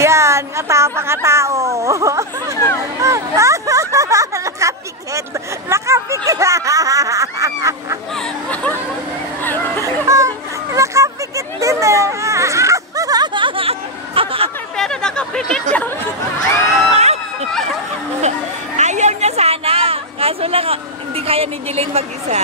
Yan, katapang nga tao. Nakapikit. Nakapikit. Nakapikit din eh. Pero nakapikit yun. Ayaw niya sana. Kaso lang, hindi kaya ni Jiling mag-isa.